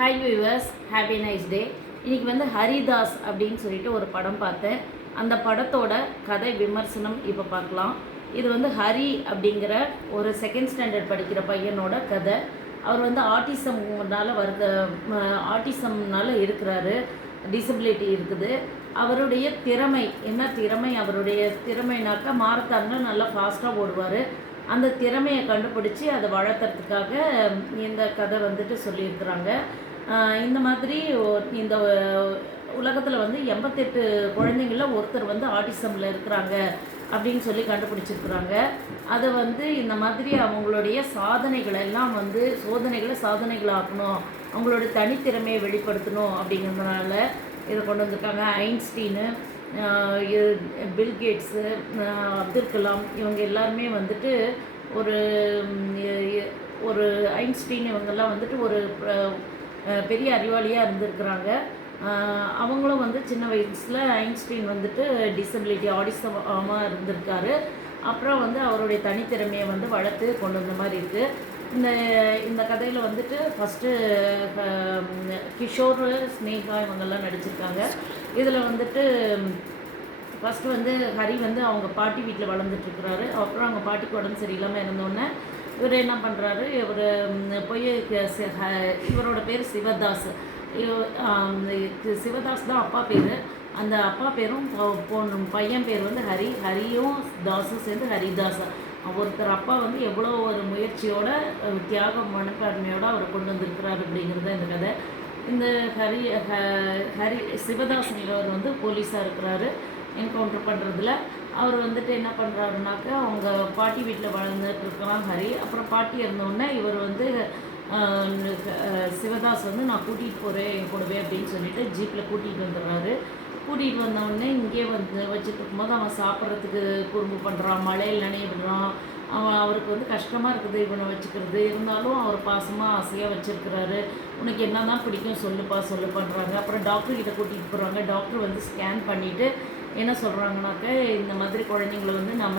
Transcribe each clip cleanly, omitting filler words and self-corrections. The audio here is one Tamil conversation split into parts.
Hi viewers, happy nice day. இன்றைக்கி வந்து ஹரிதாஸ் அப்படின்னு சொல்லிட்டு ஒரு படம் பார்த்தேன். அந்த படத்தோட கதை விமர்சனம் இப்போ பார்க்கலாம். இது வந்து ஹரி அப்படிங்கிற ஒரு செகண்ட் ஸ்டாண்டர்ட் படிக்கிற பையனோட கதை. அவர் வந்து ஆட்டிசம்னால இருக்கிறாரு, டிசபிலிட்டி இருக்குது. அவருடைய திறமை என்ன திறமை? அவருடைய திறமைனாக்கா மாரத்தானில் நல்லா ஃபாஸ்ட்டாக ஓடுவார். அந்த திறமையை கண்டுபிடிச்சி அதை வளர்த்துறதுக்காக இந்த கதை வந்துட்டு சொல்லியிருக்கிறாங்க. இந்த மாதிரி இந்த உலகத்தில் வந்து 88 குழந்தைங்களில் ஒருத்தர் வந்து ஆட்டிசமில் இருக்கிறாங்க அப்படின்னு சொல்லி கண்டுபிடிச்சிருக்கிறாங்க. அதை வந்து இந்த மாதிரி அவங்களுடைய சாதனைகளை எல்லாம் வந்து சாதனைகளாக்கணும், அவங்களுடைய தனித்திறமையை வெளிப்படுத்தணும் அப்படிங்கிறதுனால இதை கொண்டு வந்திருக்காங்க. ஐன்ஸ்டீனு, பில்கேட்ஸு, அப்துல் கலாம் இவங்க எல்லாருமே வந்துட்டு ஒரு ஒரு ஐன்ஸ்டீன் இவங்கெல்லாம் வந்துட்டு ஒரு பெரிய அறிவாளியாக இருந்திருக்கிறாங்க. அவங்களும் வந்து சின்ன வயசில் ஐன்ஸ்டீன் வந்துட்டு ஆடிசமாக இருந்திருக்காரு. அப்புறம் வந்து அவருடைய தனித்திறமையை வந்து வளர்த்து கொண்டு வந்த மாதிரி இருக்குது. இந்த கதையில் வந்துட்டு ஃபஸ்ட்டு கிஷோர், ஸ்னேகா இவங்கெல்லாம் நடிச்சிருக்காங்க. இதில் வந்துட்டு ஃபஸ்ட்டு வந்து ஹரி வந்து அவங்க பாட்டி வீட்டில் வளர்ந்துட்டுருக்கிறாரு. அப்புறம் அவங்க பாட்டிக்கு உடம்பு சரியில்லாமல் இருந்தோடனே இவர் என்ன பண்ணுறாரு, இவர் போய் இவரோட பேர் சிவதாஸ். சிவதாஸ் தான் அப்பா பேர். அந்த அப்பா பேரும் பையன் பேர் வந்து ஹரியும் தாஸும் சேர்ந்து ஹரிதாஸ். ஒருத்தர் அப்பா வந்து எவ்வளோ ஒரு முயற்சியோட தியாக மனப்பான்மையோடு அவர் கொண்டு வந்திருக்கிறார் அப்படிங்கிறது இந்த கதை. இந்த சிவதாஸ்ங்கிறவர் வந்து போலீஸாக இருக்கிறாரு. என்கவுண்டர் பண்ணுறதுல அவர் வந்துட்டு என்ன பண்ணுறாருனாக்கா, அவங்க பாட்டி வீட்டில் வளர்ந்துட்டுருக்கலாம் ஹரி. அப்புறம் பாட்டி இருந்தோடனே இவர் வந்து சிவதாஸ் வந்து நான் கூட்டிகிட்டு போகிறேன் என் கூடவே அப்படின்னு சொல்லிட்டு ஜீப்பில் கூட்டிகிட்டு வந்துடுறாரு. கூட்டிகிட்டு வந்தவுடனே இங்கே வந்து வச்சுட்டு இருக்கும்போது அவன் சாப்பிட்றதுக்கு குறும்பு பண்ணுறான், மழையில் நனைய விடுறான். அவருக்கு வந்து கஷ்டமாக இருக்குது இவனை வச்சுக்கிறது. இருந்தாலும் அவர் பாசமாக ஆசையாக வச்சுருக்கிறாரு. உனக்கு என்ன தான் பிடிக்கும் சொல்லுப்பான்றாங்க. அப்புறம் டாக்டர்கிட்ட கூட்டிகிட்டு போகிறாங்க. டாக்டர் வந்து ஸ்கேன் பண்ணிவிட்டு என்ன சொல்கிறாங்கனாக்க, இந்த மாதிரி குழந்தைங்களை வந்து நம்ம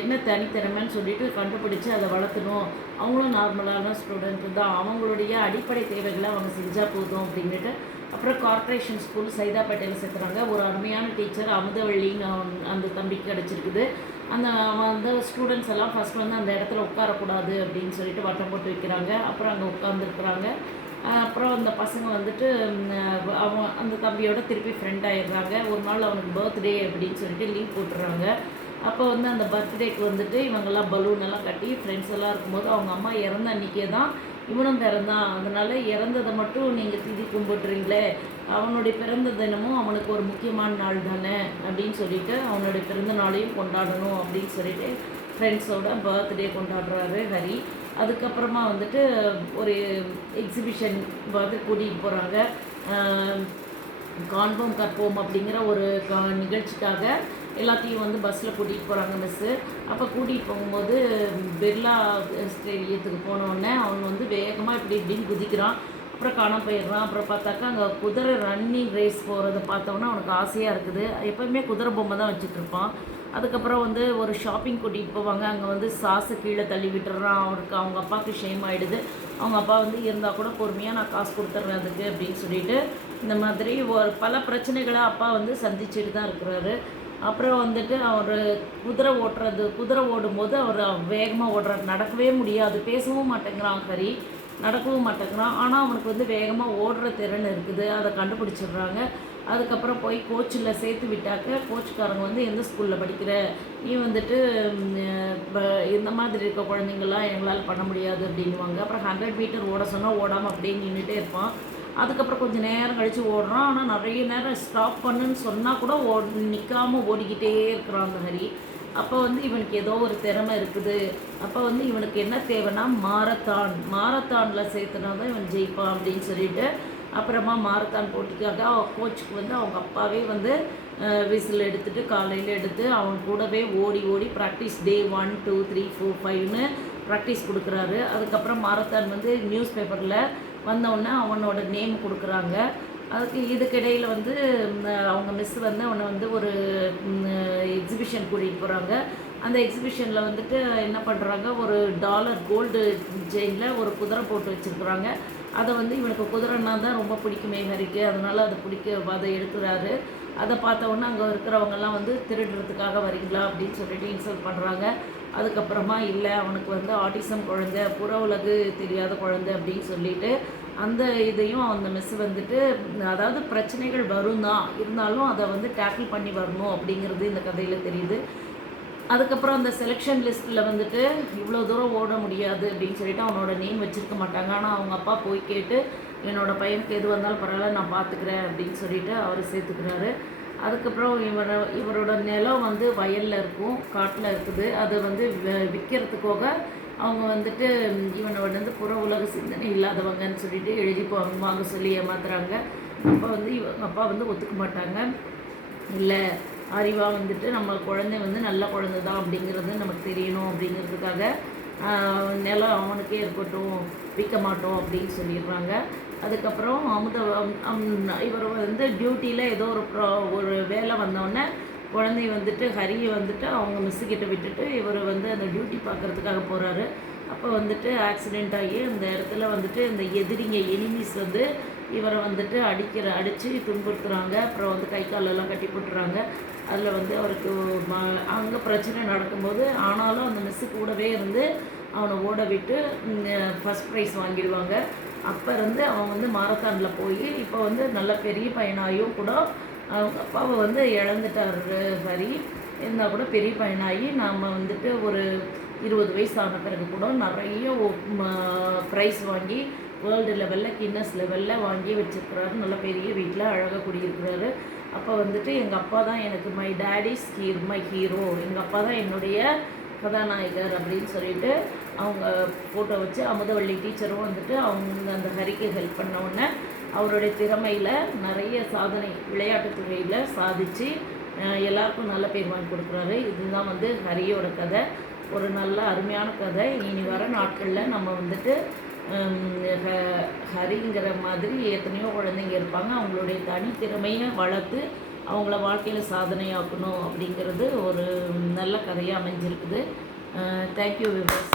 என்ன தனித்திறமைன்னு சொல்லிட்டு கண்டுபிடிச்சி அதை வளர்த்தணும். அவங்களும் நார்மலான ஸ்டூடெண்ட்டு தான், அவங்களுடைய அடிப்படை தேவைகளை அவங்க செஞ்சால் போதும் அப்படின்ட்டு. அப்புறம் கார்ப்பரேஷன் ஸ்கூல் சைதாப்பேட்டையில் சேர்க்குறாங்க. ஒரு அருமையான டீச்சர் அமுதவள்ளின்னு அந்த தம்பிக்கு கிடச்சிருக்குது. அந்த ஸ்டூடெண்ட்ஸ் எல்லாம் ஃபஸ்ட் வந்து அந்த இடத்துல உட்காரக்கூடாது அப்படின்னு சொல்லிட்டு வட்டம் போட்டு வைக்கிறாங்க. அப்புறம் அங்கே உட்காந்துருக்குறாங்க. அப்புறம் அந்த பசங்க வந்துட்டு அந்த தம்பியோட திருப்பி ஃப்ரெண்ட் ஆகிடுறாங்க. ஒரு நாள் அவனுக்கு பர்த்டே அப்படின்னு சொல்லிட்டு லீவ் போட்டுடுறாங்க. அப்போ வந்து அந்த பர்த்டேக்கு வந்துட்டு இவங்கெல்லாம் பலூன் எல்லாம் கட்டி ஃப்ரெண்ட்ஸ் எல்லாம் இருக்கும்போது அவங்க அம்மா இறந்த அன்றைக்கே தான் இவனும் பிறந்தான். அதனால் இறந்ததை மட்டும் நீங்கள் திதி கும்பிட்றீங்களே, அவனுடைய பிறந்த தினமும் அவனுக்கு ஒரு முக்கியமான நாள் தானே அப்படின்னு சொல்லிட்டு அவனுடைய பிறந்த நாளையும் கொண்டாடணும் அப்படின்னு சொல்லிட்டு ஃப்ரெண்ட்ஸோட பர்த்டே கொண்டாடுறாரு ஹரி. அதுக்கப்புறமா வந்துட்டு ஒரு எக்ஸிபிஷன் வந்து கூட்டிகிட்டு போகிறாங்க. காண்போம் கற்போம் அப்படிங்கிற ஒரு நிகழ்ச்சிக்காக எல்லாத்தையும் வந்து பஸ்ஸில் கூட்டிகிட்டு போகிறாங்க மிஸ்ஸு. அப்போ கூட்டிகிட்டு போகும்போது பிர்லா ஸ்டேடியத்துக்கு போனோடனே அவன் வந்து வேகமாக இப்படின்னு குதிக்கிறான். அப்புறம் காணாமல் போயிடுறான். அப்புறம் பார்த்தாக்கா அங்கே குதிரை ரன்னிங் ரேஸ் போகிறத பார்த்தோன்னா அவனுக்கு ஆசையாக இருக்குது. எப்போவுமே குதிரை பொம்மை தான் வச்சுட்ருப்பான். அதுக்கப்புறம் வந்து ஒரு ஷாப்பிங் கூட்டிகிட்டு போவாங்க. அங்கே வந்து சாஸை கீழே தள்ளி விட்டுறான். அவங்க அப்பாவுக்கு ஷேம் ஆகிடுது. அவங்க அப்பா வந்து இருந்தால் கூட பொறுமையாக நான் காசு கொடுத்துட்றேன் அதுக்கு அப்படின்னு சொல்லிட்டு இந்த மாதிரி பல பிரச்சனைகளை அப்பா வந்து சந்திச்சுட்டு தான் இருக்கிறாரு. அப்புறம் வந்துட்டு அவர் குதிரை ஓடும்போது அவர் வேகமாக ஓடுறார். நடக்கவே முடியாது, பேசவும் மாட்டேங்கிறான் ஹரி, நடக்கவும் மாட்டேங்கிறான். ஆனால் அவனுக்கு வந்து வேகமாக ஓடுற திறன் இருக்குது. அதை கண்டுபிடிச்சிடுறாங்க. அதுக்கப்புறம் போய் கோச்சில் சேர்த்து விட்டாக்க கோச்சுக்காரங்க வந்து எந்த ஸ்கூலில் படிக்கிற, நீ வந்துட்டு இந்த மாதிரி இருக்க குழந்தைங்கள்லாம் எங்களால் பண்ண முடியாது அப்படின்வாங்க. அப்புறம் 100 மீட்டர் ஓட சொன்னால் ஓடாமல் அப்படியே நின்றுட்டே இருப்பான். அதுக்கப்புறம் கொஞ்சம் நேரம் கழித்து ஓடுறான். ஆனால் நிறைய நேரம் ஸ்டாப் பண்ணுன்னு சொன்னால் கூட நிற்காமல் ஓடிக்கிட்டே இருக்கிறான் அந்த ஹரி. அப்போ வந்து இவனுக்கு ஏதோ ஒரு திறமை இருக்குது. அப்போ வந்து இவனுக்கு என்ன தேவைன்னா மாரத்தானில் சேர்த்துனா தான் இவன் ஜெயிப்பான் அப்படின்னு சொல்லிட்டு அப்புறமா மாரத்தான் போட்டிக்காக கோச்சுக்கு வந்து அவங்க அப்பாவே வந்து விசில் எடுத்துகிட்டு காலையில் எடுத்து அவன் கூடவே ஓடி ப்ராக்டிஸ் டே 1 2 3 4 5ன்னு ப்ராக்டிஸ் கொடுக்குறாரு. அதுக்கப்புறம் மாரத்தான் வந்து நியூஸ் பேப்பரில் வந்தவுடனே அவனோட நேம் கொடுக்குறாங்க. இதுக்கிடையில் வந்து அவங்க மிஸ் வந்து அவனை வந்து ஒரு எக்ஸிபிஷன் கூட்டிகிட்டு போகிறாங்க. அந்த எக்ஸிபிஷனில் வந்துட்டு என்ன பண்ணுறாங்க, ஒரு டாலர் கோல்டு செயினில் ஒரு குதிரை போட்டு வச்சுருக்குறாங்க. அதை வந்து இவனுக்கு குதிரைன்னா தான் ரொம்ப பிடிக்குமே ஹரிக்கு, அதனால் அதை எடுக்கிறாரு. அதை பார்த்த உடனே அங்கே இருக்கிறவங்கெல்லாம் வந்து திருடுறதுக்காக வரீங்களா அப்படின்னு சொல்லிட்டு இன்சல்ட் பண்ணுறாங்க. அதுக்கப்புறமா இல்லை, அவனுக்கு வந்து ஆட்டிசம் குழந்தை, புற உலகு தெரியாத குழந்தை அப்படின்னு சொல்லிட்டு அந்த இதையும் அந்த மிஸ் வந்துட்டு, அதாவது பிரச்சனைகள் வரும் தான், இருந்தாலும் அதை வந்து டேக்கிள் பண்ணி வரணும் அப்படிங்கிறது இந்த கதையில் தெரியுது. அதுக்கப்புறம் அந்த செலெக்ஷன் லிஸ்ட்டில் வந்துட்டு இவ்வளோ தூரம் ஓட முடியாது அப்படின்னு சொல்லிட்டு அவனோட நேம் வச்சுருக்க மாட்டாங்க. ஆனால் அவங்க அப்பா போய் கேட்டு என்னோடய பையனுக்கு எது வந்தாலும் பரவாயில்ல நான் பார்த்துக்கிறேன் அப்படின்னு சொல்லிட்டு அவர் சேர்த்துக்கிறாரு. அதுக்கப்புறம் இவரோட நிலம் வந்து வயலில் இருக்கும், காட்டில் இருக்குது. அதை வந்து விற்கிறதுக்காக அவங்க வந்துட்டு இவனோட வந்து புற உலக சிந்தனை இல்லாதவங்கன்னு சொல்லிட்டு எழுதி வாங்க சொல்லி ஏமாத்துறாங்க. அப்போ வந்து இவங்க அப்பா வந்து ஒத்துக்க மாட்டாங்க. இல்லை, அறிவாக வந்துட்டு நம்ம குழந்தை வந்து நல்ல குழந்தை தான் அப்படிங்கிறது நமக்கு தெரியணும் அப்படிங்கிறதுக்காக நிலம் அவனுக்கே இருக்கட்டும், விற்க மாட்டோம் அப்படின்னு சொல்லிடுறாங்க. அதுக்கப்புறம் இவர் வந்து டியூட்டியில் ஏதோ ஒரு வேலை வந்தோடனே குழந்தைய வந்துட்டு ஹரியை வந்துட்டு அவங்க மிஸ்ஸுக்கிட்ட விட்டுட்டு இவர் வந்து அந்த டியூட்டி பார்க்குறதுக்காக போகிறாரு. அப்போ வந்துட்டு ஆக்சிடெண்ட் ஆகி அந்த இடத்துல வந்துட்டு இந்த எனிமீஸ் வந்து இவரை வந்துட்டு அடித்து துன்புறுத்துகிறாங்க. அப்புறம் வந்து கை காலெல்லாம் கட்டி போட்டுறாங்க. அதில் வந்து அவருக்கு அங்கே பிரச்சனை நடக்கும்போது ஆனாலும் அந்த மிஸ்ஸு கூடவே இருந்து அவனை ஓட விட்டு ஃபஸ்ட் ப்ரைஸ் வாங்கிடுவாங்க. அப்போ இருந்து அவன் வந்து மாரத்தானில் போய் இப்போ வந்து நல்ல பெரிய பையனாயும் கூட அவங்க அப்பாவை வந்து இழந்துட்டார் ஹரி. இருந்தால் கூட பெரிய பையனாகி நாம் வந்துட்டு ஒரு 20 வயசு ஆன பிறகு கூட நிறைய ப்ரைஸ் வாங்கி வேர்ல்டு லெவலில் கின்னஸ் லெவலில் வாங்கி வச்சுருக்கிறாரு. நல்ல பெரிய வீட்டில் அழகாக குடியிருக்கிறாரு. அப்போ வந்துட்டு எங்கள் அப்பா தான் எனக்கு மை ஹீரோ, எங்கள் அப்பா தான் என்னுடைய கதாநாயகர் அப்படின்னு சொல்லிட்டு அவங்க ஃபோட்டோ வச்சு அமுதவள்ளி டீச்சரும் வந்துட்டு அவங்க அந்த ஹரிக்கு ஹெல்ப் பண்ண உடனே அவருடைய திறமையில் நிறைய சாதனை விளையாட்டுத்துறையில் சாதித்து எல்லாருக்கும் நல்ல பேர் வாங்கி கொடுக்குறாரு. இதுதான் வந்து ஹரியோட கதை. ஒரு நல்ல அருமையான கதை. இனி வர நாட்களில் நம்ம வந்துட்டு ஹரிங்கிற மாதிரி எத்தனையோ குழந்தைங்க இருப்பாங்க. அவங்களுடைய தனித்திறமையை வளர்த்து அவங்கள வாழ்க்கையில் சாதனையாக்கணும் அப்படிங்கிறது ஒரு நல்ல கதையாக அமைஞ்சிருக்குது. Thank you viewers.